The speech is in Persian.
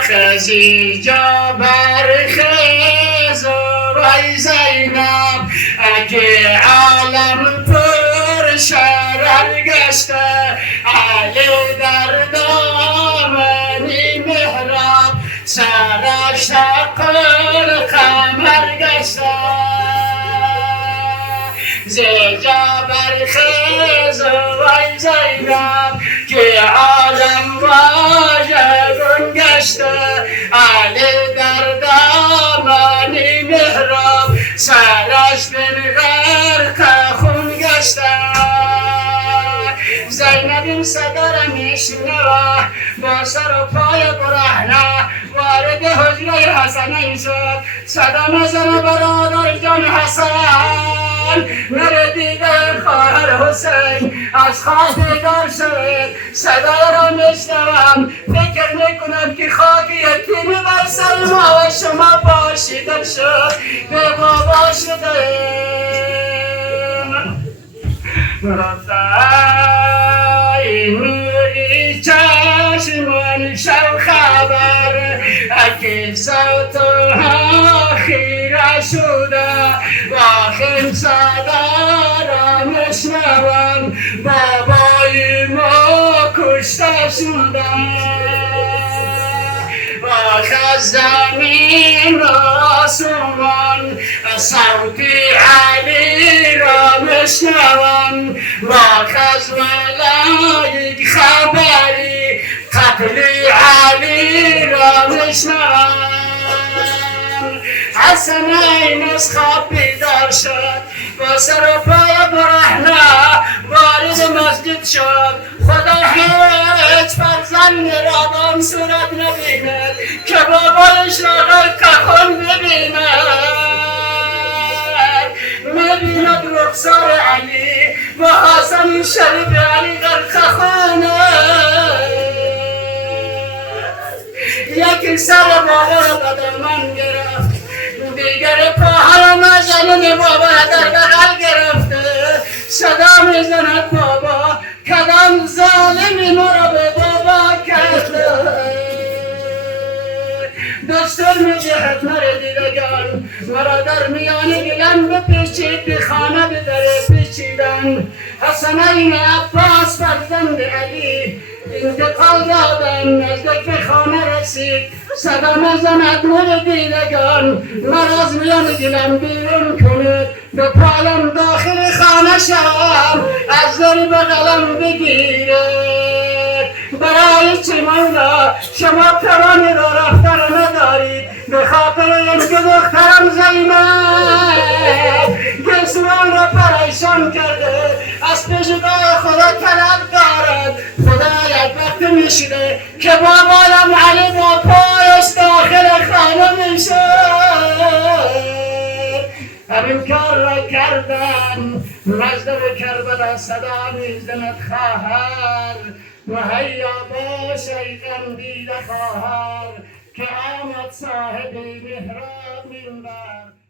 خزیجا برخیز وای زینب اگه عالم پر شرر گشته علی در دامنی محراب سرش تقل قمر گشته زیجا برخیز وای زینب که عالم واژگون گشته علی در دامنی محراب سرش بین غرق خون گشته زینب این صدا را میشنوه با سر و پای برهنه وارد حجره حسنین شد صدا میزنه برادر جان حسن میره دیده خواهر حسین از خواب بیدار شد صدا را میشنوم فکر میکنم که خاک یتیمی بر سر ما و شما پاشیده شد به بابا شده نوری چشمان شو خبر اکی صوتها خیره شده واخیم صدا را مشنوم بابای ما کشته شده واخ از زمین آسمان صوتی علی را مشنوم واخ از ملائک خبری قتل علی را مشنوم حسنین از خواب بیدار شد با سر و پای برهنه وارد مسجد شد خدا هیچ فرزند را به آن صورت نبیند که بابایش را غرق خون ببیند میبیند رخسار علی و حسن شریف علی غرق خونه یکی سر بابا را به دامن گرفت دیگر پاها مجنون بابا در بغل گرفته صدا میزند بابا کدام ظالمی ما را به بابا کرده دستور میدهد مرا دیدگان مرا در میان گلن بپیچید به خانه به در پیچیدن حسنین عباس فرزند علی انتقال دادن نزدیک به خانه رسید صدا میزند مرا دیدگان مرا از میان گلن بیرون کنید به پالم داخل خانه شوم از در بغلم بگیرید برای چی مولا شما توانی را رفتن ندارید به خاطر اینکه دخترم زینب گسوان را پریشان کرده از پیشگاه خدا طلب دارد خدا یک وقت میشده که بابایم علی با پایش داخل خانه میشه همین کار را کردن مجد و کربلا صدا میزند خواهر مهیا باش ای غمگین خواهر که آمد صاحب محراب منبر